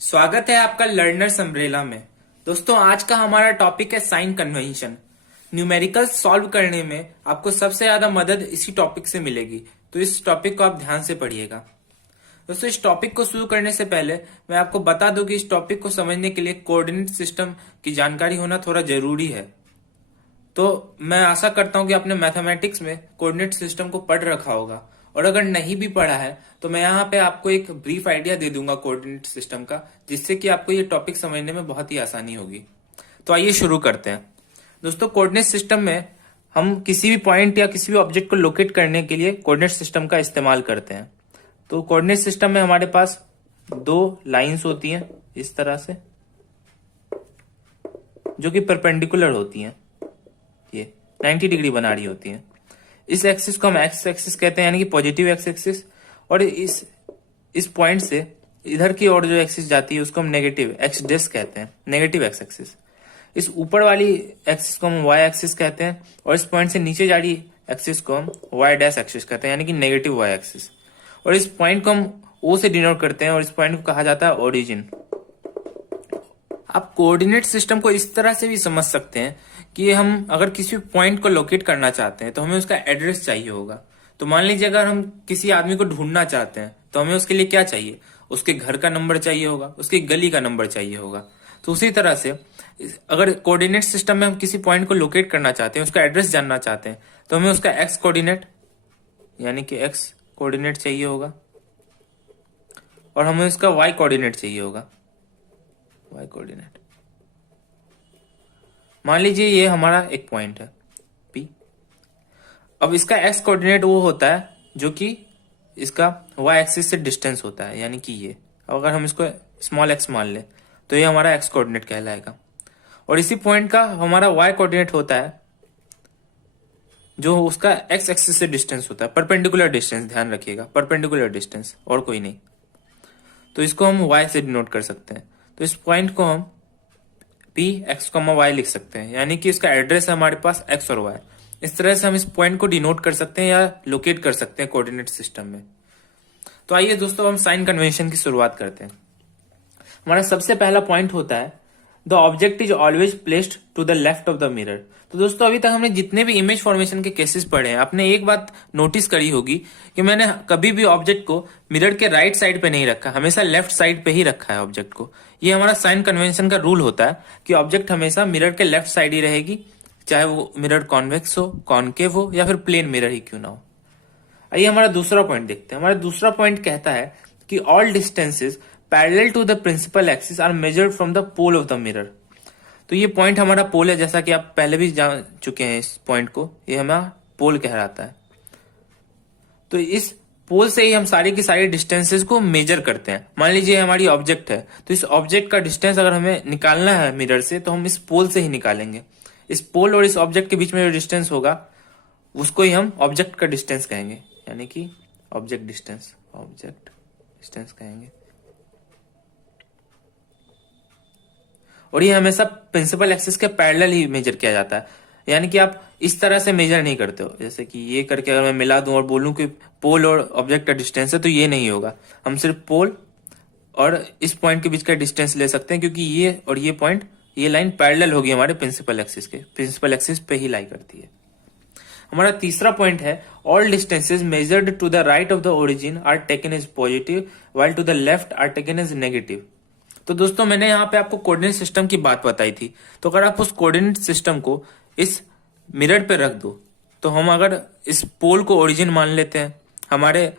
स्वागत है आपका लर्नर्स अम्ब्रेला में। दोस्तों, आज का हमारा टॉपिक है साइन कन्वेंशन। न्यूमेरिकल सॉल्व करने में आपको सबसे ज्यादा मदद इसी टॉपिक से मिलेगी, तो इस टॉपिक को आप ध्यान से पढ़िएगा। दोस्तों, इस टॉपिक को शुरू करने से पहले मैं आपको बता दूं कि इस टॉपिक को समझने के लिए कोऑर्डिनेट सिस्टम की जानकारी होना थोड़ा जरूरी है। तो मैं आशा करता हूं कि आपने मैथमेटिक्स में कोऑर्डिनेट सिस्टम को पढ़ रखा होगा, और अगर नहीं भी पढ़ा है तो मैं यहाँ पे आपको एक ब्रीफ आइडिया दे दूंगा कोऑर्डिनेट सिस्टम का, जिससे कि आपको ये टॉपिक समझने में बहुत ही आसानी होगी। तो आइए शुरू करते हैं। दोस्तों, कोऑर्डिनेट सिस्टम में हम किसी भी पॉइंट या किसी भी ऑब्जेक्ट को लोकेट करने के लिए कोऑर्डिनेट सिस्टम का इस्तेमाल करते हैं। तो कोऑर्डिनेट सिस्टम में हमारे पास दो लाइंस होती हैं इस तरह से, जो कि परपेंडिकुलर होती हैं, ये 90 डिग्री बना रही होती हैं। इस एक्सिस को हम एक्स एक्सिस कहते हैं, यानी कि पॉजिटिव एक्स एक्सिस, और इस पॉइंट से इधर की ओर जो एक्सिस जाती है उसको हम नेगेटिव एक्स डैश कहते हैं, नेगेटिव एक्स एक्सिस। इस ऊपर वाली एक्सिस को हम वाई एक्सिस कहते हैं, और इस पॉइंट से नीचे जा रही एक्सिस को हम वाई डैश एक्सिस कहते हैं, यानी कि नेगेटिव वाई एक्सिस। और इस पॉइंट को हम ओ से डिनोट करते हैं, और इस पॉइंट को कहा जाता है ओरिजिन। आप कोऑर्डिनेट सिस्टम को इस तरह से भी समझ सकते हैं कि हम अगर किसी पॉइंट को लोकेट करना चाहते हैं तो हमें उसका एड्रेस चाहिए होगा। तो मान लीजिए अगर हम किसी आदमी को ढूंढना चाहते हैं तो हमें उसके लिए क्या चाहिए, उसके घर का नंबर चाहिए होगा, उसकी गली का नंबर चाहिए होगा। तो उसी तरह से अगर कोऑर्डिनेट सिस्टम में हम किसी पॉइंट को लोकेट करना चाहते हैं, उसका एड्रेस जानना चाहते हैं, तो हमें उसका एक्स कोऑर्डिनेट यानी कि एक्स कोऑर्डिनेट चाहिए होगा, और हमें उसका वाई कोऑर्डिनेट चाहिए होगा, वाई कोऑर्डिनेट। मान लीजिए ये हमारा एक पॉइंट है P। अब इसका एक्स कोऑर्डिनेट वो होता है जो कि इसका वाई एक्सिस से डिस्टेंस होता है, यानी कि ये। अब अगर हम इसको स्मॉल एक्स मान ले तो ये हमारा एक्स कोऑर्डिनेट कहलाएगा। और इसी पॉइंट का हमारा वाई कोऑर्डिनेट होता है जो उसका एक्स एक्सिस से डिस्टेंस होता है, परपेंडिकुलर डिस्टेंस, ध्यान रखिएगा, परपेंडिकुलर डिस्टेंस और कोई नहीं। तो इसको हम वाई से डिनोट कर सकते हैं। तो इस पॉइंट को हम पी एक्स वाई लिख सकते हैं, यानी कि इसका एड्रेस है हमारे पास एक्स और वाई। इस तरह से हम इस पॉइंट को डिनोट कर सकते हैं या लोकेट कर सकते हैं कोऑर्डिनेट सिस्टम में। तो आइए दोस्तों, हम साइन कन्वेंशन की शुरुआत करते हैं। हमारा सबसे पहला पॉइंट होता है the object is always placed to the left of the mirror. तो दोस्तों, अभी तक हमने जितने भी इमेज फॉर्मेशन के केसेस पढ़े हैं, आपने एक बात नोटिस करी होगी कि मैंने कभी भी ऑब्जेक्ट को मिरर के राइट साइड पे नहीं रखा, हमेशा लेफ्ट साइड पे ही रखा है ऑब्जेक्ट को। ये हमारा साइन कन्वेंशन का रूल होता है कि ऑब्जेक्ट हमेशा मिरर के लेफ्ट साइड ही रहेगी, चाहे वो मिरर कॉन्वेक्स हो, कॉनकेव हो, या फिर प्लेन मिरर ही क्यों ना हो। आइए हमारा दूसरा पॉइंट देखते हैं। हमारा दूसरा पॉइंट कहता है कि all distances parallel to the principal axis are measured from the pole of the mirror. तो ये पॉइंट हमारा पोल है, जैसा कि आप पहले भी जान चुके हैं इस पॉइंट को, ये हमारा पोल कहलाता है। तो इस पोल से ही हम सारी की सारी डिस्टेंसेस को मेजर करते हैं। मान लीजिए हमारी ऑब्जेक्ट है, तो इस ऑब्जेक्ट का डिस्टेंस अगर हमें निकालना है मिरर से, तो हम इस पोल से ही निकालेंगे। इस पोल और इस ऑब्जेक्ट के बीच में जो डिस्टेंस होगा उसको ही हम ऑब्जेक्ट का डिस्टेंस कहेंगे, यानी कि ऑब्जेक्ट डिस्टेंस कहेंगे। और ये हमेशा प्रिंसिपल एक्सिस के पैरेलल ही मेजर किया जाता है, यानी कि आप इस तरह से मेजर नहीं करते हो, जैसे कि ये करके अगर मैं मिला दूं और बोलूं कि पोल और ऑब्जेक्ट का डिस्टेंस है, तो ये नहीं होगा। हम सिर्फ पोल और इस पॉइंट के बीच का डिस्टेंस ले सकते हैं, क्योंकि ये और ये पॉइंट, ये लाइन पैरेलल होगी हमारे प्रिंसिपल एक्सिस के, प्रिंसिपल एक्सिस पे ही लाई करती है। हमारा तीसरा पॉइंट है all distances measured to the right of the origin are taken as positive while to the left are taken as negative. तो दोस्तों, मैंने यहाँ पे आपको कोऑर्डिनेट सिस्टम की बात बताई थी। तो अगर आप उस कोऑर्डिनेट सिस्टम को इस मिरर पे रख दो, तो हम अगर इस पोल को ओरिजिन मान लेते हैं, हमारे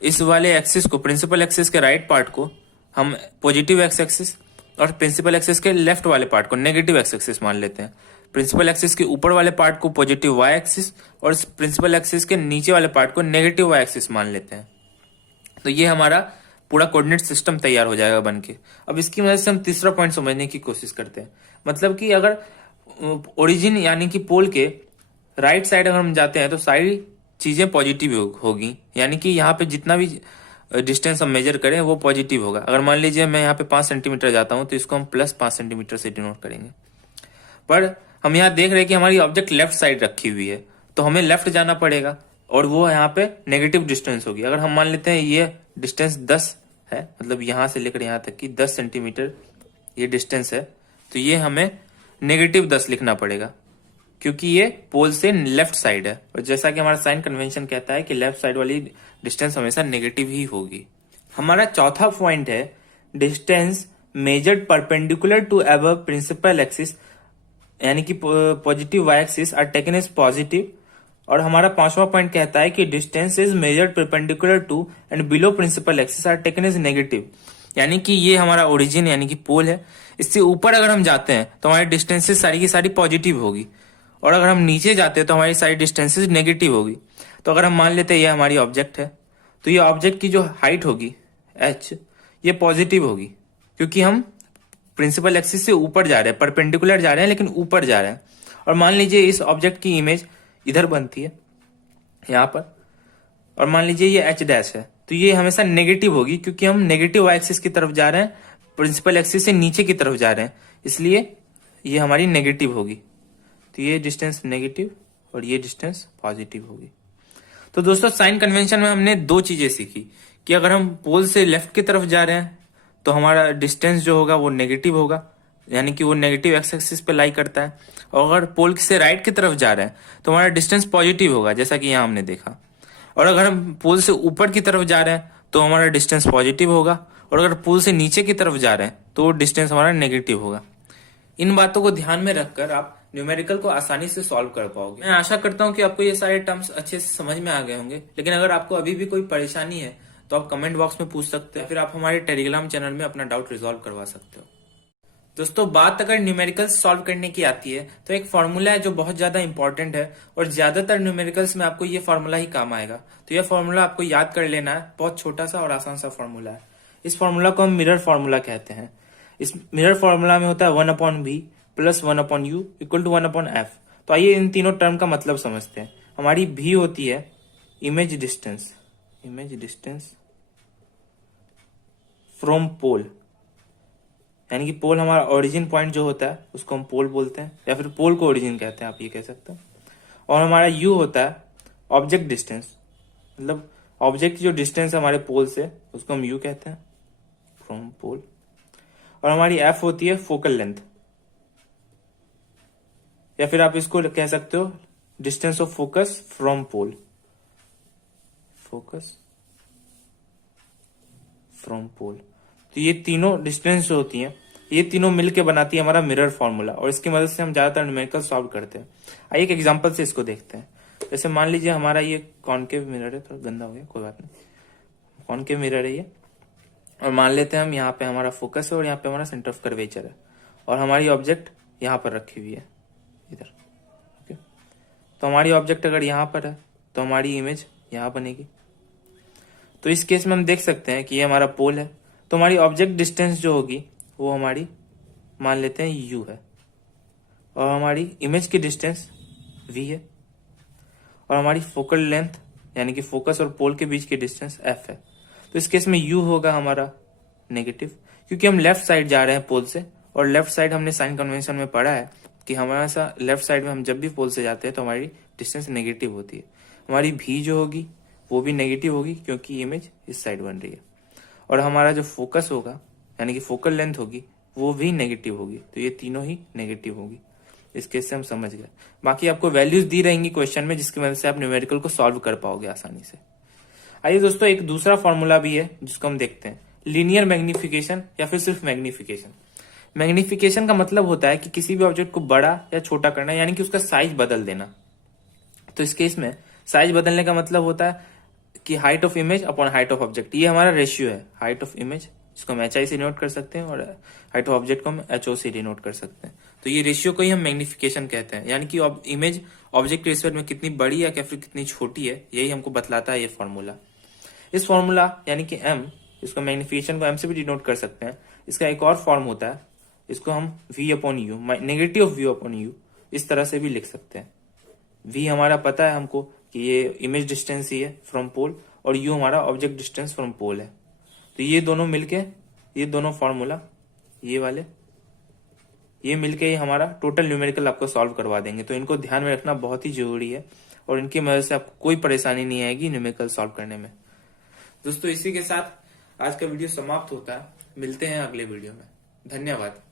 इस वाले एक्सिस को, प्रिंसिपल एक्सिस के राइट पार्ट को हम पॉजिटिव एक्स एक्सिस, और प्रिंसिपल एक्सिस के लेफ्ट वाले पार्ट को नेगेटिव एक्स एक्सिस मान लेते हैं। प्रिंसिपल एक्सिस के ऊपर वाले पार्ट को पॉजिटिव वाई एक्सिस, और प्रिंसिपल एक्सिस के नीचे वाले पार्ट को नेगेटिव वाई एक्सिस मान लेते हैं। तो ये हमारा पूरा कोऑर्डिनेट सिस्टम तैयार हो जाएगा बन के। अब इसकी मदद से हम तीसरा पॉइंट समझने की कोशिश करते हैं। मतलब कि अगर ओरिजिन यानी कि पोल के राइट साइड अगर हम जाते हैं तो सारी चीजें पॉजिटिव होगी, यानी कि यहाँ पे जितना भी डिस्टेंस हम मेजर करें वो पॉजिटिव होगा। अगर मान लीजिए मैं यहाँ पे 5 सेंटीमीटर जाता हूँ, तो इसको हम प्लस 5 सेंटीमीटर से डिनोट करेंगे। पर हम यहाँ देख रहे हैं कि हमारी ऑब्जेक्ट लेफ्ट साइड रखी हुई है, तो हमें लेफ्ट जाना पड़ेगा, और वो यहाँ पे नेगेटिव डिस्टेंस होगी। अगर हम मान लेते हैं ये डिस्टेंस 10 है, मतलब यहां से लेकर यहां तक की 10 सेंटीमीटर ये डिस्टेंस है, तो ये हमें -10 लिखना पड़ेगा क्योंकि ये पोल से लेफ्ट साइड है। और जैसा कि हमारा साइन कन्वेंशन कहता है कि लेफ्ट साइड वाली डिस्टेंस हमेशा नेगेटिव ही होगी। हमारा चौथा पॉइंट है distance measured perpendicular to above principal axis, यानी कि positive y axis are taken as positive. और हमारा पांचवा पॉइंट कहता है कि distance is measured perpendicular to and below principal axis are taken as negative, यानी कि ये हमारा ओरिजिन यानी कि पोल है, इससे ऊपर अगर हम जाते हैं तो हमारी डिस्टेंसेस सारी की सारी पॉजिटिव होगी, और अगर हम नीचे जाते हैं तो हमारी सारी डिस्टेंसेस नेगेटिव होगी। तो अगर हम मान लेते हैं ये हमारी ऑब्जेक्ट है, तो ये ऑब्जेक्ट की जो हाइट होगी h, ये पॉजिटिव होगी क्योंकि हम प्रिंसिपल एक्सिस से ऊपर जा रहे हैं, परपेंडिकुलर जा रहे हैं लेकिन ऊपर जा रहे हैं। और मान लीजिए इस ऑब्जेक्ट की इमेज इधर बनती है यहाँ पर, और मान लीजिए ये h डैश है, तो ये हमेशा नेगेटिव होगी क्योंकि हम नेगेटिव वाई एक्सिस की तरफ जा रहे हैं, प्रिंसिपल एक्सिस से नीचे की तरफ जा रहे हैं, इसलिए ये हमारी नेगेटिव होगी। तो ये डिस्टेंस नेगेटिव और ये डिस्टेंस पॉजिटिव होगी। तो दोस्तों साइन कन्वेंशन में हमने दो चीजें सीखी कि अगर हम पोल से लेफ्ट की तरफ जा रहे हैं तो हमारा डिस्टेंस जो होगा वो नेगेटिव होगा, यानी कि वो नेगेटिव एक्स एक्सिस पे लाई करता है। और अगर पोल से राइट की तरफ जा रहे हैं तो हमारा डिस्टेंस पॉजिटिव होगा, जैसा कि यहाँ हमने देखा। और अगर हम पोल से ऊपर की तरफ जा रहे हैं तो हमारा डिस्टेंस पॉजिटिव होगा, और अगर पोल से नीचे की तरफ जा रहे हैं तो डिस्टेंस हमारा नेगेटिव होगा। इन बातों को ध्यान में रखकर आप न्यूमेरिकल को आसानी से सॉल्व कर पाओगे। मैं आशा करता हूं कि आपको ये सारे टर्म्स अच्छे से समझ में आ गए होंगे, लेकिन अगर आपको अभी भी कोई परेशानी है तो आप कमेंट बॉक्स में पूछ सकते हैं, फिर आप हमारे टेलीग्राम चैनल में अपना डाउट रिजॉल्व करवा सकते हो। दोस्तों बात अगर न्यूमेरिकल्स सॉल्व करने की आती है तो एक फॉर्मूला है जो बहुत ज्यादा इंपॉर्टेंट है, और ज्यादातर न्यूमेरिकल्स में आपको ये फॉर्मूला ही काम आएगा। तो ये फॉर्मूला आपको याद कर लेना है, बहुत छोटा सा और आसान सा फॉर्मूला है। इस फॉर्मूला को हम मिरर फॉर्मूला कहते हैं। इस मिरर फॉर्मूला में होता है 1/v plus 1/u equal to 1/f। तो आइए इन तीनों टर्म का मतलब समझते हैं। हमारी v होती है इमेज डिस्टेंस फ्रॉम पोल, यानी कि पोल हमारा ओरिजिन पॉइंट जो होता है उसको हम पोल बोलते हैं, या फिर पोल को ओरिजिन कहते हैं, आप ये कह सकते हैं। और हमारा u होता है ऑब्जेक्ट डिस्टेंस, मतलब ऑब्जेक्ट जो डिस्टेंस है हमारे पोल से उसको हम u कहते हैं, फ्रॉम पोल। और हमारी f होती है फोकल लेंथ, या फिर आप इसको कह सकते हो distance of focus from pole, focus from pole. तो ये तीनों डिस्टेंस जो होती हैं ये तीनों मिलके बनाती है हमारा मिरर फॉर्मूला, और इसकी मदद से हम ज्यादातर न्यूमेरिकल सॉल्व करते हैं। आइए एक एग्जांपल से इसको देखते हैं। जैसे मान लीजिए हमारा ये कॉनकेव मिरर है, थोड़ा गंदा हो गया, कोई बात नहीं, कॉनकेव मिरर है ये। और मान लेते हैं हम यहाँ पे हमारा फोकस है और यहाँ पे हमारा सेंटर ऑफ कर्वेचर है, और हमारी ऑब्जेक्ट यहाँ पर रखी हुई है इधर। ओके, तो हमारी ऑब्जेक्ट अगर यहाँ पर है तो हमारी इमेज यहाँ बनेगी। तो इस केस में हम देख सकते हैं कि ये हमारा पोल है, तो हमारी ऑब्जेक्ट डिस्टेंस जो होगी वो हमारी मान लेते हैं u है, और हमारी इमेज की डिस्टेंस v है, और हमारी फोकल लेंथ यानी कि फोकस और पोल के बीच की डिस्टेंस f है। तो इस केस में u होगा हमारा नेगेटिव, क्योंकि हम लेफ्ट साइड जा रहे हैं पोल से, और लेफ्ट साइड हमने साइन कन्वेंशन में पढ़ा है कि हमारा लेफ्ट साइड में हम जब भी पोल से जाते हैं तो हमारी डिस्टेंस नेगेटिव होती है। हमारी v जो होगी वो भी नेगेटिव होगी क्योंकि इमेज इस साइड बन रही है, और हमारा जो फोकस होगा यानी कि फोकल लेंथ होगी वो भी नेगेटिव होगी। तो ये तीनों ही नेगेटिव होगी। इस केस से हम समझ गए। बाकी आपको वैल्यूज दी रहेंगी क्वेश्चन में, जिसकी मदद से आप न्यूमेरिकल को सॉल्व कर पाओगे आसानी से। आइए दोस्तों एक दूसरा फॉर्मूला भी है जिसको हम देखते हैं, लीनियर मैग्निफिकेशन या फिर सिर्फ मैग्निफिकेशन। मैग्निफिकेशन का मतलब होता है कि किसी भी ऑब्जेक्ट को बड़ा या छोटा करना, यानी कि उसका साइज बदल देना। तो इस केस में साइज बदलने का मतलब होता है कि height of image upon height of object. ये हमारा रेशियो है, हाइट ऑफ इमेज जिसको हम HI से डिनोट कर सकते हैं, और हाइट ऑफ ऑब्जेक्ट को हम HO से डिनोट कर सकते हैं। तो ये रेशियो को ही हम मैग्निफिकेशन कहते हैं, यानी कि इमेज ऑब्जेक्ट के रिस्पेक्ट में कितनी बड़ी है या फिर कितनी छोटी है, यही हमको बतलाता है ये फॉर्मूला। इस फॉर्मूला यानी कि m, इसको मैग्निफिकेशन को m से भी डिनोट कर सकते हैं। इसका एक और फॉर्म होता है, इसको हम v/u, नेगेटिव ऑफ v/u, इस तरह से भी लिख सकते हैं। v हमारा पता है हमको कि ये इमेज डिस्टेंस ही है फ्रॉम पोल, और u हमारा ऑब्जेक्ट डिस्टेंस फ्रॉम पोल है। तो ये दोनों मिलके, ये दोनों फॉर्मूला ये वाले, ये मिलके ही हमारा टोटल न्यूमेरिकल आपको सॉल्व करवा देंगे। तो इनको ध्यान में रखना बहुत ही जरूरी है, और इनकी मदद से आपको कोई परेशानी नहीं आएगी न्यूमेरिकल सॉल्व करने में। दोस्तों इसी के साथ आज का वीडियो समाप्त होता है। मिलते हैं अगले वीडियो में। धन्यवाद।